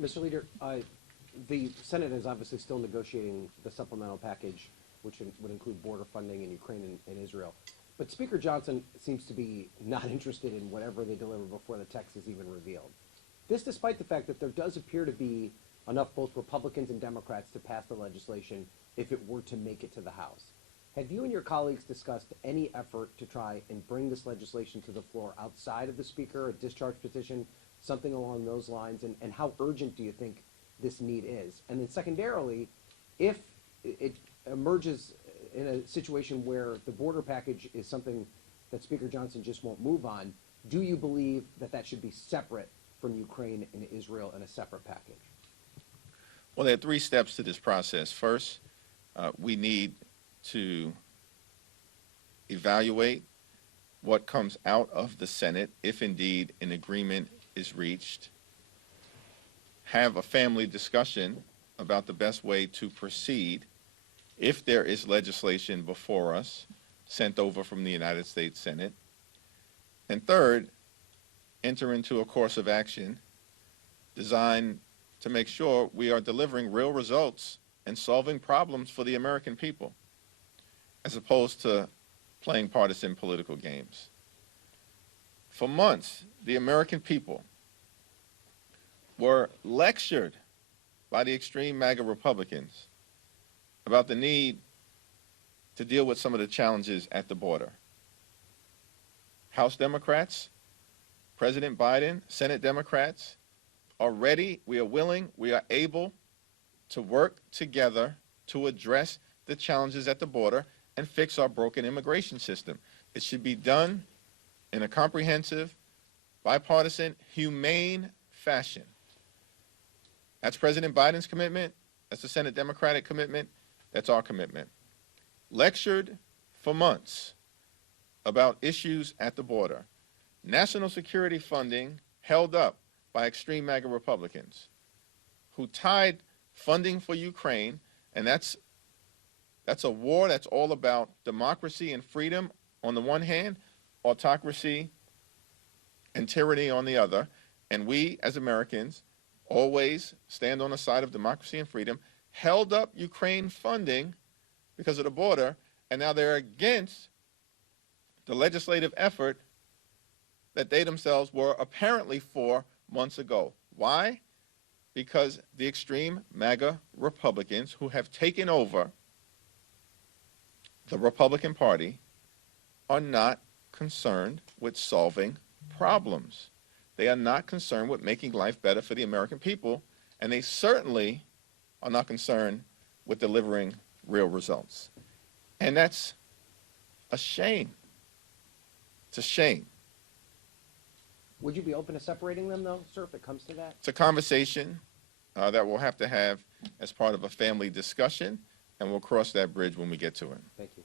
Mr. Leader, the Senate is obviously still negotiating the supplemental package, which would include border funding in Ukraine and Israel. But Speaker Johnson seems to be not interested in whatever they deliver before the text is even revealed. This despite the fact that there does appear to be enough both Republicans and Democrats to pass the legislation if it were to make it to the House. Have you and your colleagues discussed any effort to try and bring this legislation to the floor outside of the Speaker, a discharge petition, something along those lines, and how urgent do you think this need is? And then secondarily, if it emerges in a situation where the border package is something that Speaker Johnson just won't move on, do you believe that that should be separate from Ukraine and Israel in a separate package? Well, there are 3 steps to this process. First, we need to evaluate what comes out of the Senate, if indeed an agreement is reached, have a family discussion about the best way to proceed if there is legislation before us sent over from the United States Senate, and third, enter into a course of action designed to make sure we are delivering real results and solving problems for the American people, as opposed to playing partisan political games. For months, the American people were lectured by the extreme MAGA Republicans about the need to deal with some of the challenges at the border. House Democrats, President Biden, Senate Democrats are ready, we are willing, we are able to work together to address the challenges at the border and fix our broken immigration system. It should be done in a comprehensive, bipartisan, humane fashion. That's President Biden's commitment. That's the Senate Democratic commitment. That's our commitment. Lectured for months about issues at the border. National security funding held up by extreme MAGA Republicans who tied funding for Ukraine, and that's a war that's all about democracy and freedom on the one hand, autocracy and tyranny on the other. And we, as Americans, always stand on the side of democracy and freedom, held up Ukraine funding because of the border, and now they're against the legislative effort that they themselves were apparently for months ago. Why? Because the extreme MAGA Republicans who have taken over the Republican Party are not concerned with solving problems. They are not concerned with making life better for the American people, and they certainly are not concerned with delivering real results. And that's a shame. It's a shame. Would you be open to separating them, though, sir, if it comes to that? It's a conversation that we'll have to have as part of a family discussion, and we'll cross that bridge when we get to it. Thank you.